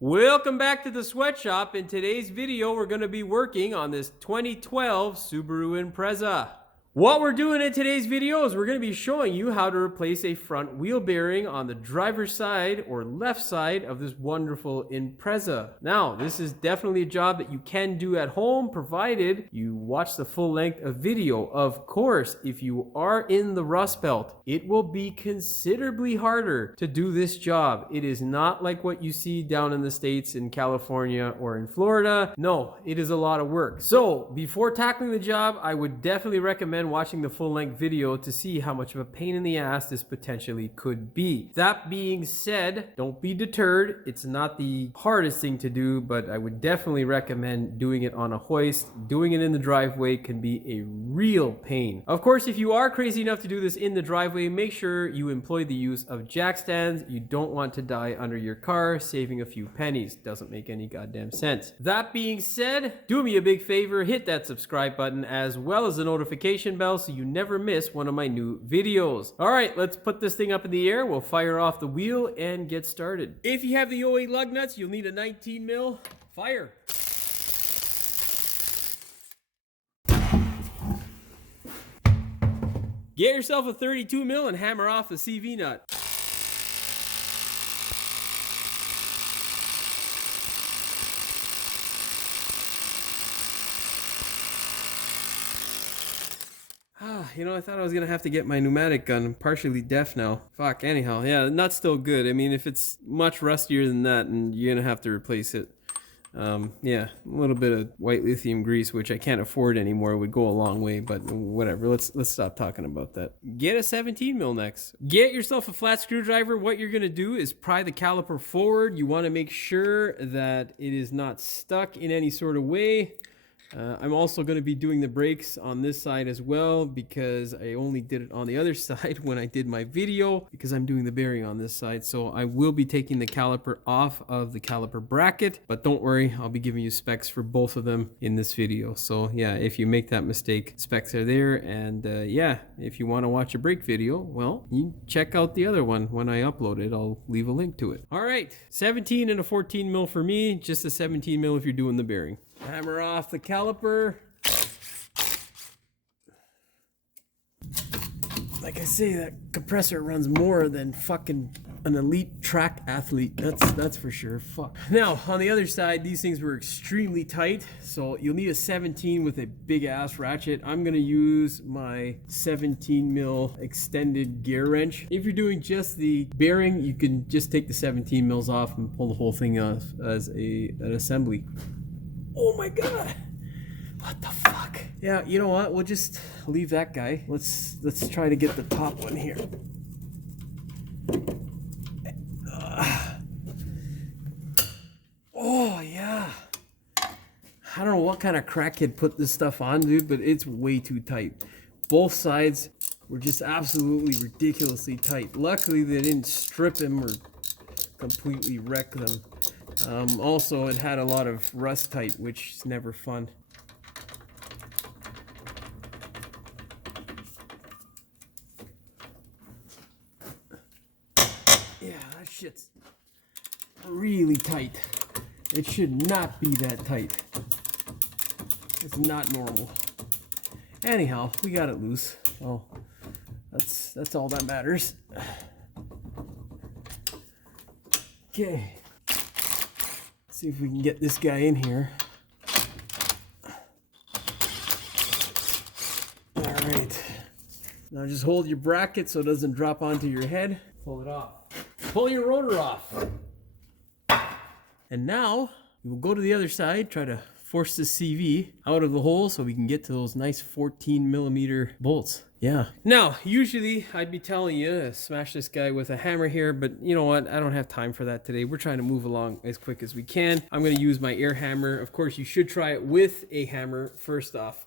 Welcome back to the sweatshop. In today's video, we're going to be working on this 2012 Subaru Impreza. What we're doing in today's video is we're going to be showing you how to replace a front wheel bearing on the driver's side or left side of this wonderful Impreza. Now, this is definitely a job that you can do at home provided you watch the full length of video. Of course, if you are in the Rust Belt, it will be considerably harder to do this job. It is not like what you see down in the States in California or in Florida. No, it is a lot of work. So before tackling the job, I would definitely recommend watching the full-length video to see how much of a pain in the ass this potentially could be. That being said, don't be deterred. It's not the hardest thing to do, but I would definitely recommend doing it on a hoist. Doing it in the driveway can be a real pain. Of course, if you are crazy enough to do this in the driveway, make sure you employ the use of jack stands. You don't want to die under your car, saving a few pennies. Doesn't make any goddamn sense. That being said, do me a big favor, hit that subscribe button as well as the notification bell so you never miss one of my new videos. All right, let's put this thing up in the air. We'll fire off the wheel and get started. If you have the 08 lug nuts, you'll need a 19 mil. Fire. Get yourself a 32 mil and hammer off the CV nut. You know, I thought I was gonna have to get my pneumatic gun. I'm partially deaf now. Fuck, anyhow. Yeah, the nut's still good. I mean, if it's much rustier than that, and you're gonna have to replace it. Yeah, a little bit of white lithium grease, which I can't afford anymore, would go a long way, but whatever. Let's stop talking about that. Get a 17 mil next. Get yourself a flat screwdriver. What you're gonna do is pry the caliper forward. You wanna make sure that it is not stuck in any sort of way. I'm also going to be doing the brakes on this side as well because I only did it on the other side when I did my video because I'm doing the bearing on this side. So I will be taking the caliper off of the caliper bracket, but don't worry, I'll be giving you specs for both of them in this video. So yeah, if you make that mistake, specs are there. And yeah, if you want to watch a brake video, well, you check out the other one when I upload it. I'll leave a link to it. All right, 17 and a 14 mil for me, just a 17 mil if you're doing the bearing. Hammer off the caliper. Like I say, that compressor runs more than fucking an elite track athlete. That's for sure. Fuck. Now, on the other side, these things were extremely tight, so you'll need a 17 with a big ass ratchet. I'm gonna use my 17 mil extended gear wrench. If you're doing just the bearing, you can just take the 17 mils off and pull the whole thing off as an assembly. Oh my god! What the fuck? Yeah, you know what? We'll just leave that guy. Let's try to get the top one here. Oh yeah. I don't know what kind of crackhead put this stuff on, dude, but it's way too tight. Both sides were just absolutely ridiculously tight. Luckily, they didn't strip him or completely wreck them. Also, it had a lot of rust tight, which is never fun. Yeah, that shit's really tight. It should not be that tight. It's not normal. Anyhow, we got it loose. Oh, that's all that matters. Okay. See if we can get this guy in here. All right. Now just hold your bracket so it doesn't drop onto your head. Pull it off. Pull your rotor off. And now we will go to the other side, try to force the CV out of the hole so we can get to those nice 14 millimeter bolts. Yeah. Now, usually I'd be telling you to smash this guy with a hammer here, but you know what? I don't have time for that today. We're trying to move along as quick as we can. I'm going to use my air hammer. Of course, you should try it with a hammer first off.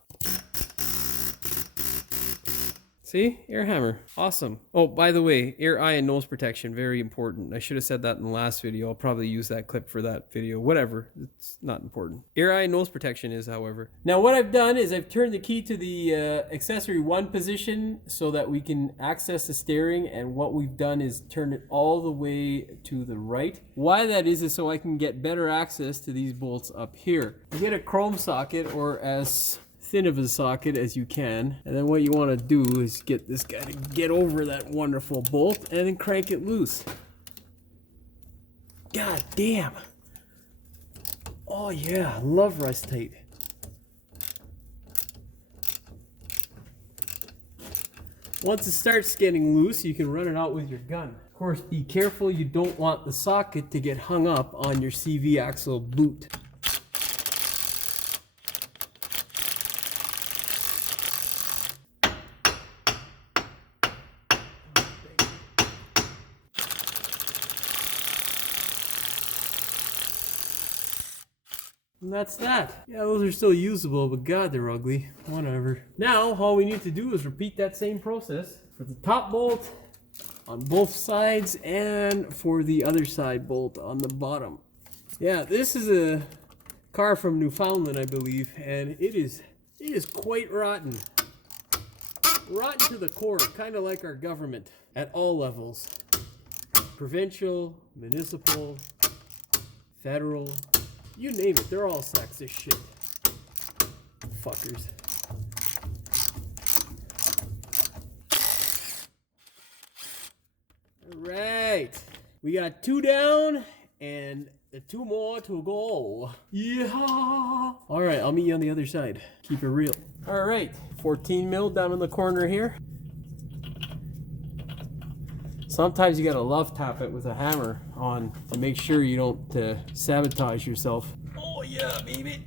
See? Air hammer. Awesome. Oh, by the way, air eye and nose protection, very important. I should have said that in the last video. I'll probably use that clip for that video. Whatever. It's not important. Air eye and nose protection is, however. Now what I've done is I've turned the key to the accessory 1 position so that we can access the steering, and what we've done is turn it all the way to the right. Why that is so I can get better access to these bolts up here. You get a chrome socket, or as thin of a socket as you can, and then what you want to do is get this guy to get over that wonderful bolt and then crank it loose. God damn. Oh yeah, I love rust tight. Once it starts getting loose, you can run it out with your gun. Of course, be careful, you don't want the socket to get hung up on your CV axle boot. And that's that. Yeah, those are still usable, but God, they're ugly. Whatever. Now, all we need to do is repeat that same process for the top bolt on both sides and for the other side bolt on the bottom. Yeah, this is a car from Newfoundland, I believe, and it is quite rotten. Rotten to the core, kind of like our government at all levels. Provincial, municipal, federal. You name it, they're all sacks of shit. Fuckers. Alright. We got 2 down and 2 more to go. Yeah. Alright, I'll meet you on the other side. Keep it real. Alright, 14 mil down in the corner here. Sometimes you gotta love tap it with a hammer on to make sure you don't sabotage yourself. Oh yeah, baby.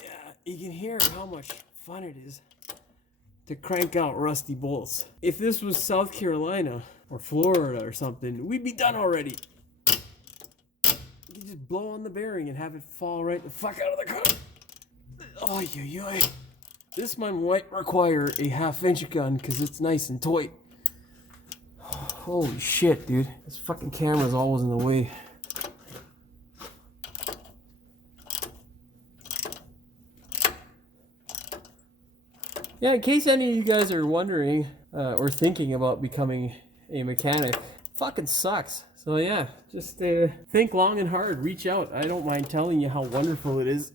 Yeah, you can hear how much fun it is to crank out rusty bolts. If this was South Carolina or Florida or something, we'd be done already. You just blow on the bearing and have it fall right the fuck out of the car. Oh, yeah. This one might require a 1/2-inch gun because it's nice and tight. Holy shit, dude. This fucking camera's always in the way. Yeah, in case any of you guys are wondering or thinking about becoming a mechanic, fucking sucks. So yeah, just think long and hard. Reach out. I don't mind telling you how wonderful it is.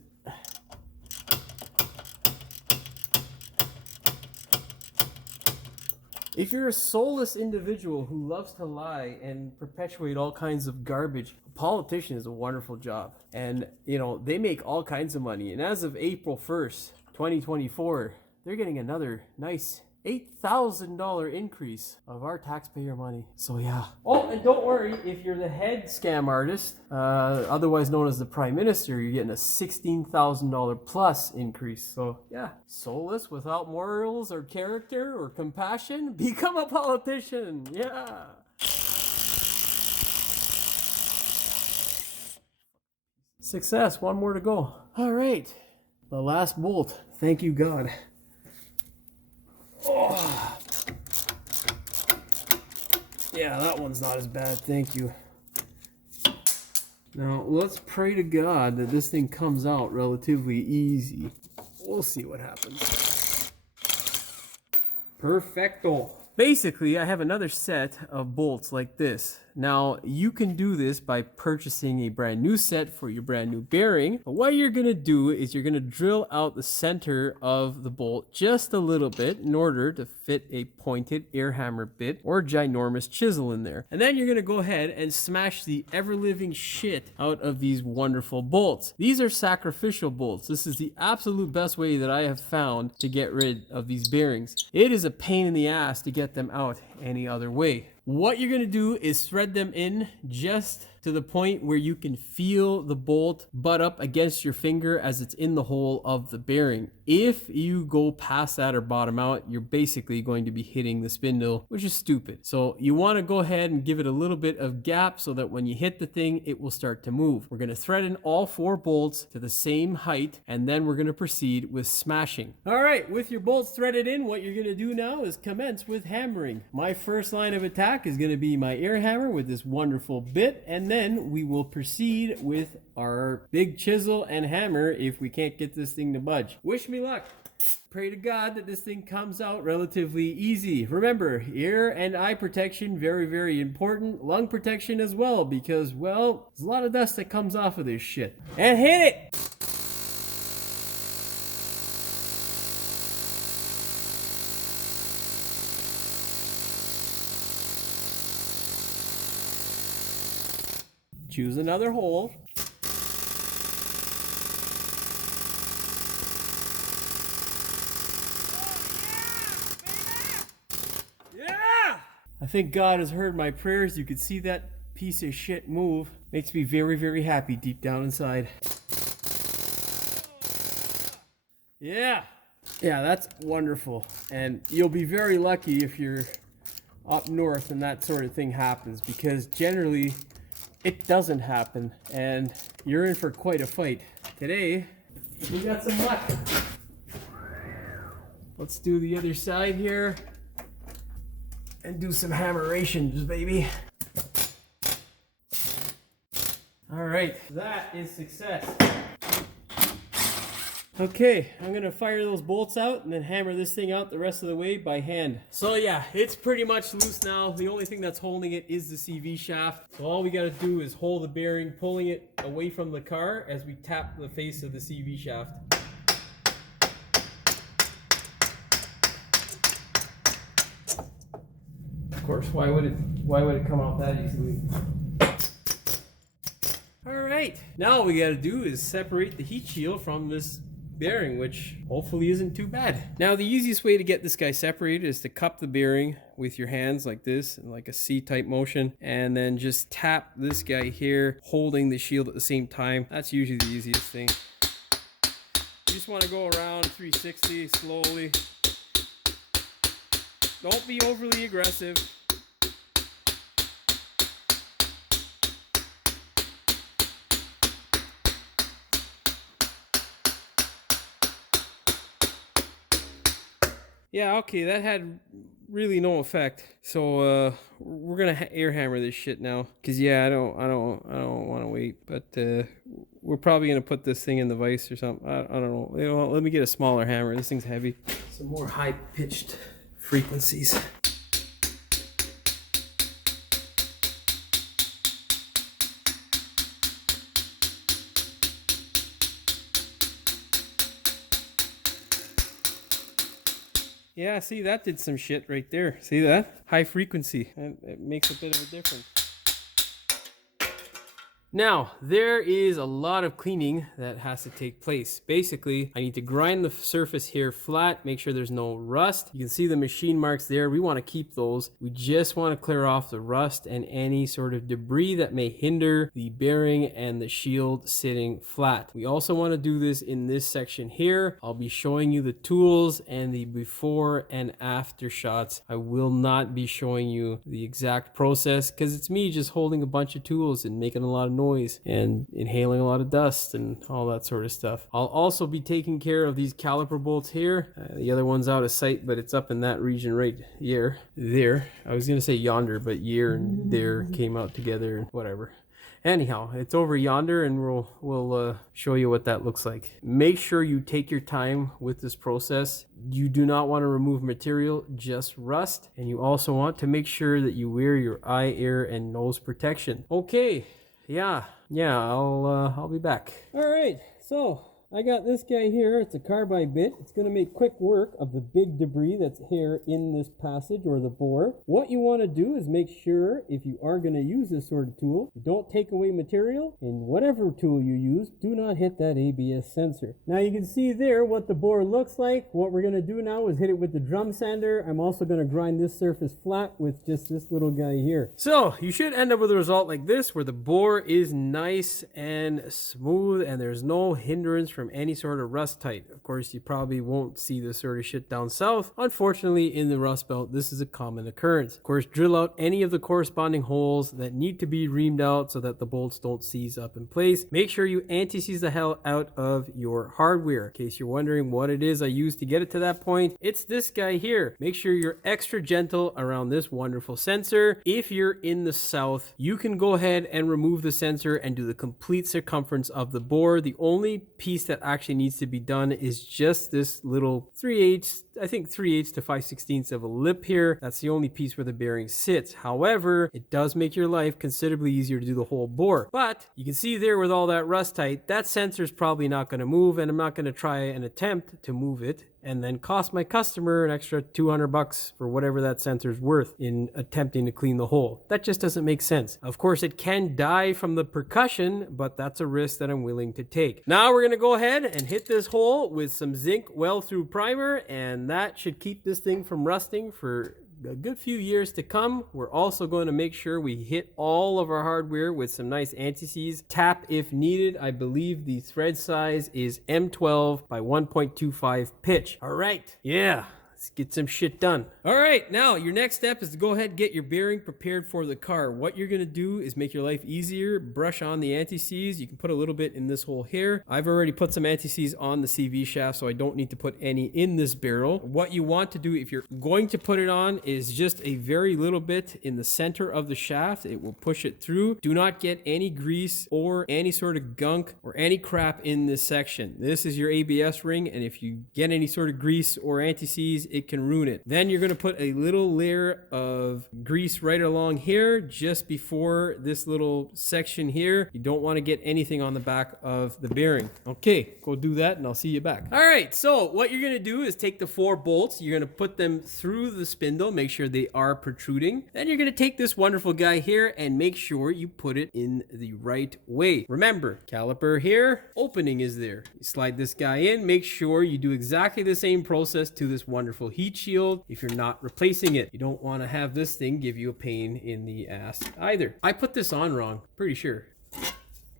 If you're a soulless individual who loves to lie and perpetuate all kinds of garbage, a politician is a wonderful job. And, you know, they make all kinds of money. And as of April 1st, 2024, they're getting another nice $8,000 increase of our taxpayer money. So yeah. Oh, and don't worry, if you're the head scam artist, otherwise known as the Prime Minister, you're getting a $16,000 plus increase. So yeah, soulless, without morals or character or compassion, become a politician. Yeah. Success, 1 more to go. All right, the last bolt. Thank you, God. Oh. Yeah, that one's not as bad, thank you. Now, let's pray to God that this thing comes out relatively easy. We'll see what happens. Perfecto. Basically, I have another set of bolts like this. Now, you can do this by purchasing a brand new set for your brand new bearing. But what you're gonna do is you're gonna drill out the center of the bolt just a little bit in order to fit a pointed air hammer bit or ginormous chisel in there. And then you're gonna go ahead and smash the ever-living shit out of these wonderful bolts. These are sacrificial bolts. This is the absolute best way that I have found to get rid of these bearings. It is a pain in the ass to get them out any other way. What you're gonna do is thread them in just to the point where you can feel the bolt butt up against your finger as it's in the hole of the bearing. If you go past that or bottom out, you're basically going to be hitting the spindle, which is stupid. So you want to go ahead and give it a little bit of gap so that when you hit the thing, it will start to move. We're going to thread in all 4 bolts to the same height, and then we're going to proceed with smashing. All right, with your bolts threaded in, what you're going to do now is commence with hammering. My first line of attack is going to be my air hammer with this wonderful bit, and then we will proceed with our big chisel and hammer if we can't get this thing to budge. Wish me luck. Pray to God that this thing comes out relatively easy. Remember, ear and eye protection, very, very important. Lung protection as well, because, well, there's a lot of dust that comes off of this shit. And hit it! Choose another hole. I think God has heard my prayers. You could see that piece of shit move. Makes me very, very happy deep down inside. Yeah, that's wonderful. And you'll be very lucky if you're up north and that sort of thing happens, because generally it doesn't happen and you're in for quite a fight. Today, we got some luck. Let's do the other side here. And do some hammerations, baby. All right, that is success. Okay, I'm gonna fire those bolts out and then hammer this thing out the rest of the way by hand. So yeah, it's pretty much loose now. The only thing that's holding it is the CV shaft. So all we gotta do is hold the bearing, pulling it away from the car as we tap the face of the CV shaft. Of course, why would it come out that easily? All right, now all we got to do is separate the heat shield from this bearing, which hopefully isn't too bad. Now the easiest way to get this guy separated is to cup the bearing with your hands like this, in like a C-type motion, and then just tap this guy here, holding the shield at the same time. That's usually the easiest thing. You just want to go around 360 slowly. Don't be overly aggressive. Yeah, okay, that had really no effect. So we're gonna air hammer this shit now, cause yeah, I don't want to wait. But we're probably gonna put this thing in the vise or something. I don't know. You know, let me get a smaller hammer. This thing's heavy. Some more high-pitched frequencies. Yeah, see, that did some shit right there. See that? High frequency. And it makes a bit of a difference. Now, there is a lot of cleaning that has to take place. Basically, I need to grind the surface here flat, make sure there's no rust. You can see the machine marks there. We want to keep those. We just want to clear off the rust and any sort of debris that may hinder the bearing and the shield sitting flat. We also want to do this in this section here. I'll be showing you the tools and the before and after shots. I will not be showing you the exact process because it's me just holding a bunch of tools and making a lot of noise and inhaling a lot of dust and all that sort of stuff. I'll also be taking care of these caliper bolts here. The other one's out of sight, but it's up in that region right here. There. I was gonna say yonder, but here and there came out together and whatever. Anyhow, it's over yonder and we'll show you what that looks like. Make sure you take your time with this process. You do not want to remove material, just rust. And you also want to make sure that you wear your eye, ear, and nose protection. Okay. Yeah, I'll be back. All right, so I got this guy here. It's a carbide bit. It's going to make quick work of the big debris that's here in this passage or the bore. What you want to do is make sure, if you are going to use this sort of tool, you don't take away material, and whatever tool you use, do not hit that ABS sensor. Now you can see there what the bore looks like. What we're going to do now is hit it with the drum sander. I'm also going to grind this surface flat with just this little guy here. So you should end up with a result like this, where the bore is nice and smooth and there's no hindrance from any sort of rust tight. Of course, you probably won't see this sort of shit down south. Unfortunately, in the Rust Belt, this is a common occurrence. Of course, drill out any of the corresponding holes that need to be reamed out so that the bolts don't seize up in place. Make sure you anti-seize the hell out of your hardware. In case you're wondering what it is I use to get it to that point, it's this guy here. Make sure you're extra gentle around this wonderful sensor. If you're in the south, you can go ahead and remove the sensor and do the complete circumference of the bore. The only piece that actually needs to be done is just this little 3/8, I think 3/8 to 5/16 of a lip here. That's the only piece where the bearing sits. However, it does make your life considerably easier to do the whole bore. But you can see there with all that rust tight, that sensor is probably not going to move, and I'm not going to try an attempt to move it and then cost my customer an extra $200 for whatever that sensor's worth in attempting to clean the hole. That just doesn't make sense. Of course, it can die from the percussion, but that's a risk that I'm willing to take. Now we're going to go ahead and hit this hole with some zinc well-through primer, and that should keep this thing from rusting for a good few years to come. We're also going to make sure we hit all of our hardware with some nice anti-seize. Tap if needed. I believe the thread size is M12 by 1.25 pitch. All right. Yeah. Let's get some shit done. All right, now your next step is to go ahead and get your bearing prepared for the car. What you're gonna do is make your life easier. Brush on the anti-seize. You can put a little bit in this hole here. I've already put some anti-seize on the CV shaft, so I don't need to put any in this barrel. What you want to do if you're going to put it on is just a very little bit in the center of the shaft. It will push it through. Do not get any grease or any sort of gunk or any crap in this section. This is your ABS ring, and if you get any sort of grease or anti-seize, it can ruin it. Then you're going to put a little layer of grease right along here just before this little section here. You don't want to get anything on the back of the bearing. Okay, go do that and I'll see you back. All right, so what you're going to do is take the 4 bolts. You're going to put them through the spindle, make sure they are protruding. Then you're going to take this wonderful guy here and make sure you put it in the right way. Remember, caliper here, opening is there. You slide this guy in, make sure you do exactly the same process to this wonderful heat shield if you're not replacing it. You don't want to have this thing give you a pain in the ass either. I put this on wrong, pretty sure.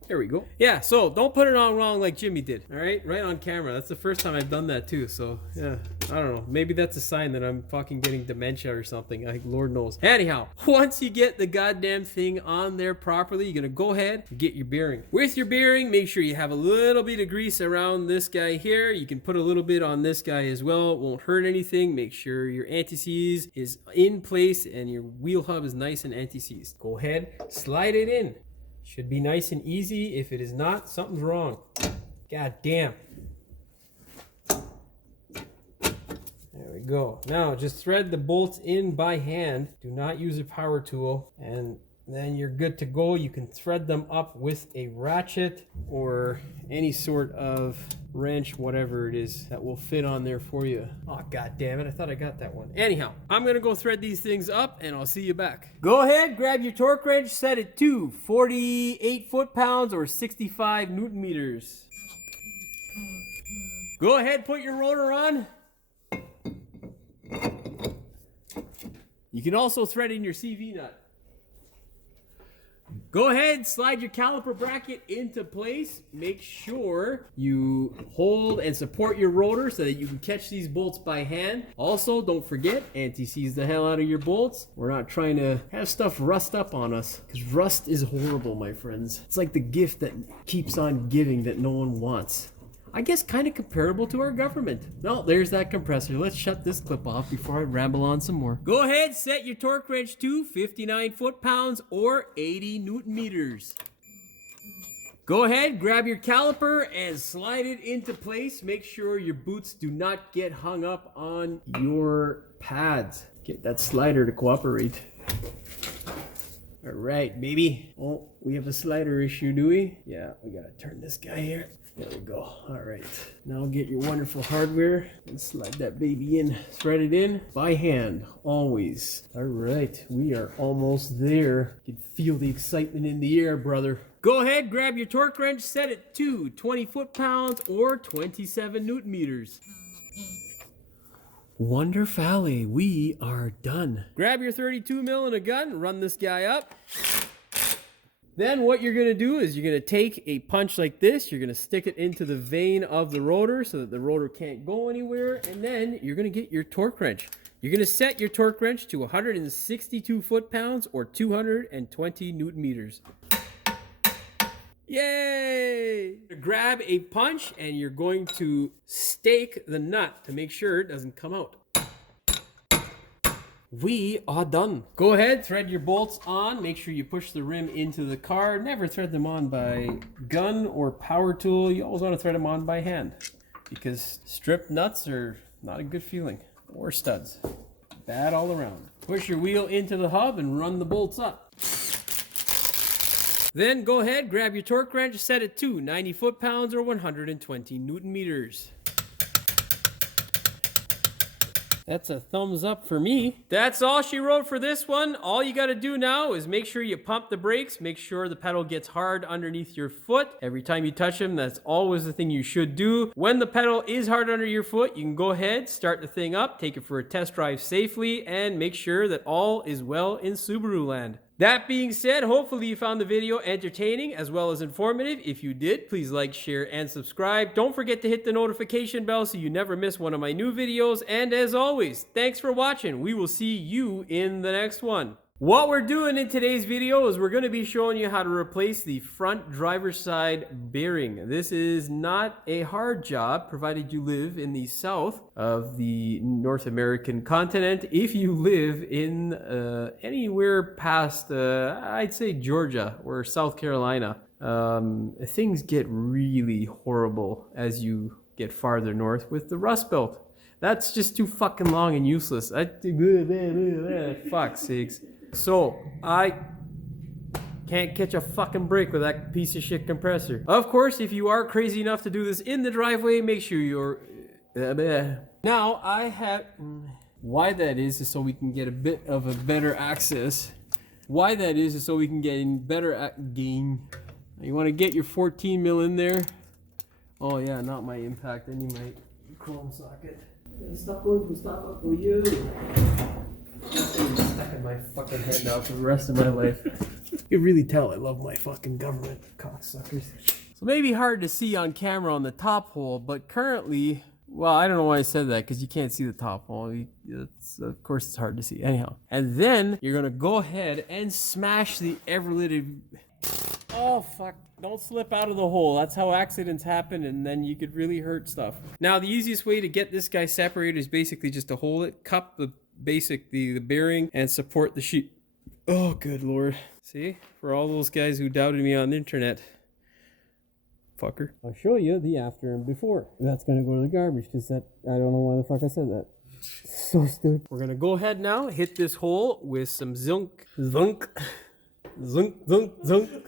There we go. Yeah, so don't put it on wrong like Jimmy did. All right, right on camera. That's the first time I've done that too. So yeah, I don't know. Maybe that's a sign that I'm fucking getting dementia or something. Like, Lord knows. Anyhow, once you get the goddamn thing on there properly, you're gonna go ahead and get your bearing. With your bearing, make sure you have a little bit of grease around this guy here. You can put a little bit on this guy as well. It won't hurt anything. Make sure your anti-seize is in place and your wheel hub is nice and anti-seized. Go ahead, slide it in. Should be nice and easy. If it is not, something's wrong. God damn. There we go. Now just thread the bolts in by hand. Do not use a power tool, and then you're good to go. You can thread them up with a ratchet or any sort of wrench, whatever it is that will fit on there for you. Oh, god damn it. I thought I got that one. Anyhow, I'm going to go thread these things up and I'll see you back. Go ahead, grab your torque wrench, set it to 48 foot-pounds or 65 Newton meters. Go ahead, put your rotor on. You can also thread in your CV nut. Go ahead, slide your caliper bracket into place. Make sure you hold and support your rotor so that you can catch these bolts by hand. Also, don't forget, anti-seize the hell out of your bolts. We're not trying to have stuff rust up on us, because rust is horrible, my friends. It's like the gift that keeps on giving that no one wants. I guess kind of comparable to our government. Well, there's that compressor. Let's shut this clip off before I ramble on some more. Go ahead, set your torque wrench to 59 foot-pounds or 80 Newton meters. Go ahead, grab your caliper and slide it into place. Make sure your boots do not get hung up on your pads. Get that slider to cooperate. All right, baby. Oh, we have a slider issue, do we? Yeah, we gotta turn this guy here. There we go. All right. Now get your wonderful hardware and slide that baby in. Thread it in by hand, always. All right, we are almost there. You can feel the excitement in the air, brother. Go ahead, grab your torque wrench, set it to 20 foot-pounds or 27 newton meters. Wonderfully, we are done. Grab your 32 mil and a gun, run this guy up. Then what you're gonna do is you're gonna take a punch like this, you're gonna stick it into the vane of the rotor so that the rotor can't go anywhere, and then you're gonna get your torque wrench. You're gonna set your torque wrench to 162 foot-pounds or 220 newton meters. Yay! Grab a punch and you're going to stake the nut to make sure it doesn't come out. We are done. Go ahead, thread your bolts on. Make sure you push the rim into the car. Never thread them on by gun or power tool. You always want to thread them on by hand because stripped nuts are not a good feeling. Or studs. Bad all around. Push your wheel into the hub and run the bolts up. Then go ahead, grab your torque wrench, set it to 90 foot-pounds or 120 newton meters. That's a thumbs up for me. That's all she wrote for this one. All you gotta do now is make sure you pump the brakes, make sure the pedal gets hard underneath your foot. Every time you touch them, that's always the thing you should do. When the pedal is hard under your foot, you can go ahead, start the thing up, take it for a test drive safely, and make sure that all is well in Subaru land. That being said, hopefully you found the video entertaining as well as informative. If you did, please like, share, and subscribe. Don't forget to hit the notification bell so you never miss one of my new videos. And as always, thanks for watching. We will see you in the next one. What we're doing in today's video is we're going to be showing you how to replace the front driver's side bearing. This is not a hard job, provided you live in the south of the North American continent. If you live in anywhere past, I'd say Georgia or South Carolina, things get really horrible as you get farther north with the Rust Belt. That's just too fucking long and useless. Fuck's sakes. So, I can't catch a fucking break with that piece of shit compressor. Of course, if you are crazy enough to do this in the driveway, make sure you're... Now, I have... Why that is so we can get a bit of a better access. Why that is so we can get in better gain. You want to get your 14 mil in there. Oh yeah, not my impact, I need my chrome socket. Stop going to stop up for you. That's gonna be stuck in my fucking head now for the rest of my life. You can really tell I love my fucking government, cocksuckers. So maybe hard to see on camera on the top hole, but currently, well, I don't know why I said that, because you can't see the top hole. Of course it's hard to see. Anyhow. And then you're gonna go ahead and smash the ever-lit... Oh, fuck. Don't slip out of the hole. That's how accidents happen, and then you could really hurt stuff. Now, the easiest way to get this guy separated is basically just to hold it, cup the bearing, and support the sheet. Oh, good lord. See? For all those guys who doubted me on the internet. Fucker. I'll show you the after and before. That's gonna go to the garbage, because I don't know why the fuck I said that. So stupid. We're gonna go ahead now, hit this hole with some zunk.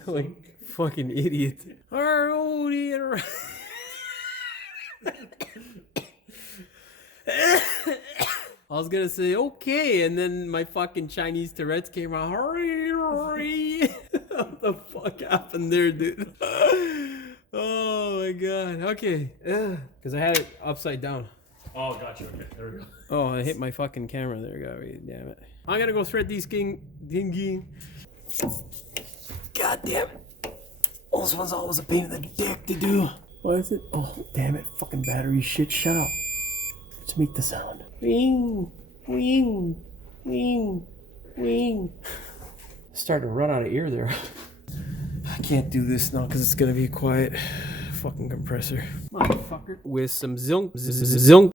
Like fucking idiot. I was gonna say okay, and then my fucking Chinese Tourette's came out. What the fuck happened there, dude? Oh my god. Okay. Because I had it upside down. Oh, gotcha. Okay, there we go. Oh, I hit my fucking camera there. Damn it. I'm gonna go thread these dingy. God damn it. This one's always a pain in the dick to do. What is it? Oh, damn it. Fucking battery shit. Shut up. Let's make the sound. Wing, wing, wing, wing. Starting to run out of air there. I can't do this now because it's going to be a quiet fucking compressor. Motherfucker. With some zunk.